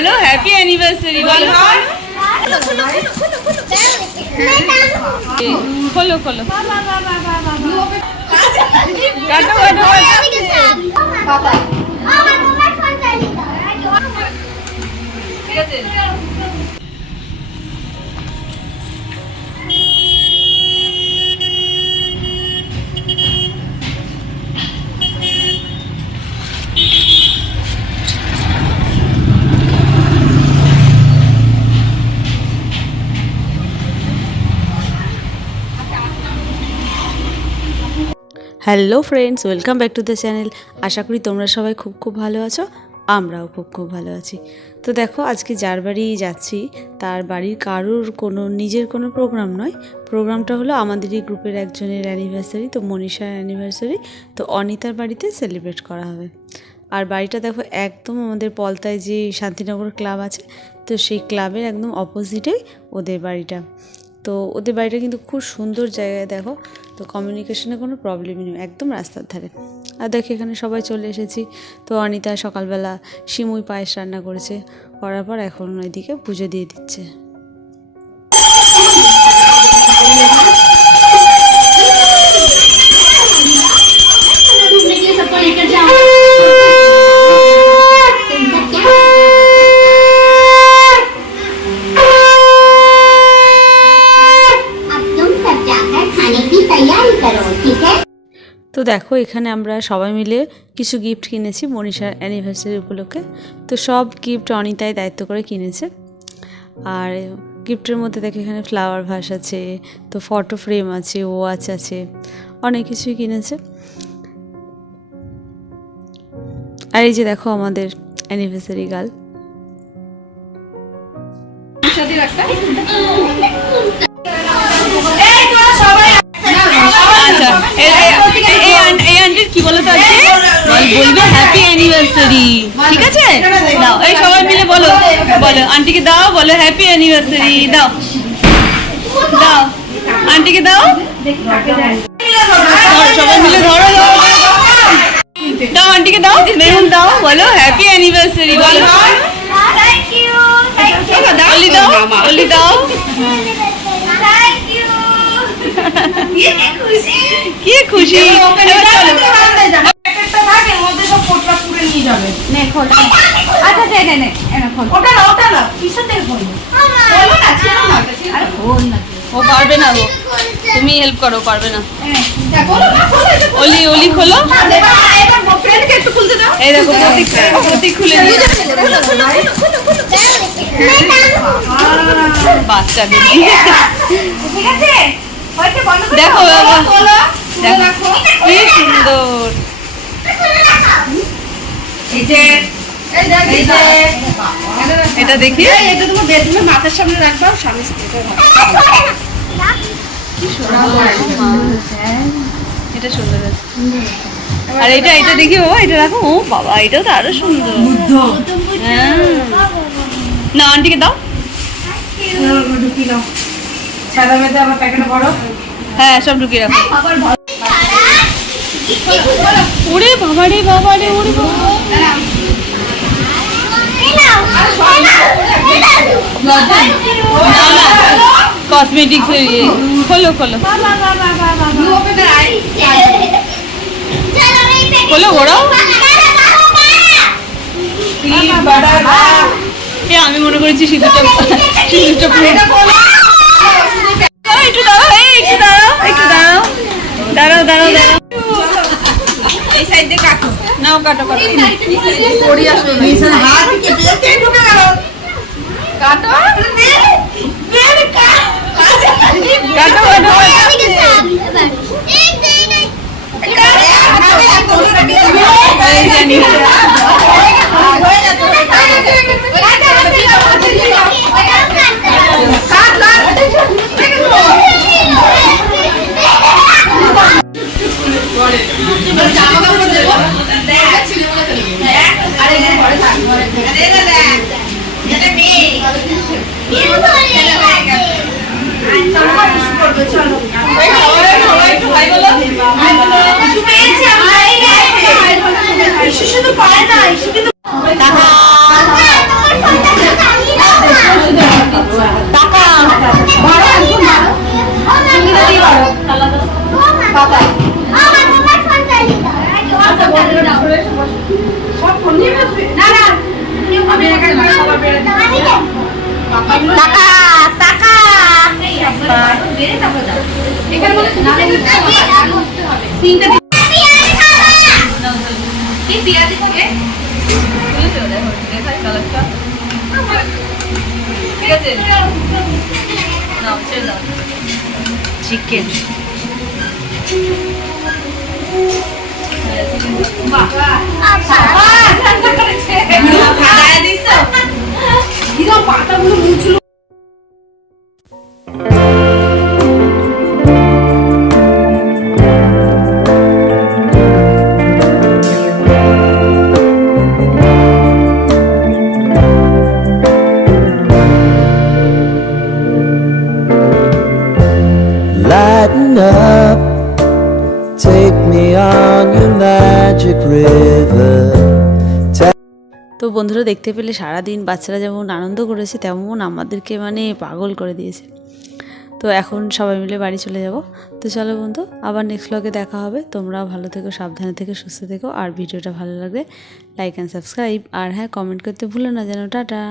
বলো happy anniversary বলো। খোলো খোলো কাটো কাটো ঠিক আছে। Hello friends, welcome back to the channel. আশা করি তোমরা সবাই খুব ভালো আছো, আমরাও খুব ভালো আছি। তো দেখো, আজকে যার বাড়ি যাচ্ছি তার বাড়ির কারোর নিজের কোনো প্রোগ্রাম নয়। প্রোগ্রামটা হলো আমাদেরই গ্রুপের একজনের অ্যানিভার্সারি, তো মনীষার অ্যানিভার্সারি। তো অনিতার বাড়িতে সেলিব্রেট করা হবে। আর বাড়িটা দেখো একদম আমাদের পলতায় যে শান্তিনগর ক্লাব আছে, তো সেই ক্লাবের একদম অপোজিটেই ওদের বাড়িটা। তো ওদের বাড়িটা কিন্তু খুব সুন্দর জায়গায়, দেখো। তো কমিউনিকেশনে কোনো প্রবলেমই নেই, একদম রাস্তার ধারে। আর দেখো এখানে সবাই চলে এসেছি। তো অনিতা সকালবেলা সিমুই পায়েস রান্না করেছে, করার পর এখন ওইদিকে পুজো দিয়ে দিচ্ছে। তো দেখো এখানে আমরা সবাই মিলে কিছু গিফট কিনেছি মনীষার অ্যানিভার্সারি উপলক্ষে। তো সব গিফট অনিতাই দায়িত্ব করে কিনেছে। আর গিফটের মধ্যে দেখো এখানে ফ্লাওয়ার ভাস আছে, তো ফটো ফ্রেম আছে, ওয়াচ আছে, অনেক কিছুই কিনেছে। আর এই যে দেখো আমাদের অ্যানিভার্সারি গার্ল। কি বলো তো বলবে হ্যাপি অ্যানিভার্সারি, ঠিক আছে? দাও, এই সবাই মিলে বলো বলো আন্টিকে দাও, বলো হ্যাপি অ্যানিভার্সারি দাও দাও আন্টিকে দাও, সবাই মিলে ধরো দাও আন্টিকে দাও, মেরুন দাও, বলো হ্যাপি অ্যানিভার্সারি বলো। অলি দাও, অলি দাও। কি খুশি, ও পারবে না, গো তুমি হেল্প করো, পারবে না। অলি অলি খোলো, এই দেখো প্রতীক খুলে বাচ্চাদের দেখো দেখো কি সুন্দর। এটা দেখি, এটা তোমার বেডরুমে মাথার সামনে রাখবা, স্বামী এটা সুন্দর। আর এটা এটা দেখি বাবা, এটা রাখো। ও বাবা, এটাও তো আরো সুন্দর। না আন্টিকে দাও, হ্যাঁ সব ঢুকিয়ে রাখো। ওরে বাবারে বাবারে, ওরে কসমেটিক্স খোলো খোলো খোলো, ঘোরাও। আমি মনে করেছি সিঁদুরটা একটু দাঁড়াও, একটু দাঁড়াও, একটু দাঁড়াও, দাঁড়াও দাঁড়াও দাঁড়াও। এই সাইড দিয়ে কাটো, নাও কাটো কাটো, পড়ি আসো হাত কেটে যাচ্ছে, ঢুকে গেল, কাটো কাটো কাটো। চলো চিকেন পাতাগুলো মুছলো। Lighten up, take me on your magic river. তো বন্ধুরা দেখতে পেলে সারাদিন বাচ্চারা যেমন আনন্দ করেছে তেমন আমাদেরকে মানে পাগল করে দিয়েছে। তো এখন সবাই মিলে বাড়ি চলে যাব। তো চলো বন্ধু, আবার নেক্সট ব্লগে দেখা হবে। তোমরাও ভালো থেকো, সাবধানে থেকো, সুস্থ থেকো। আর ভিডিওটা ভালো লাগলে লাইক অ্যান্ড সাবস্ক্রাইব, আর হ্যাঁ কমেন্ট করতে ভুলো না যেন। টাটা।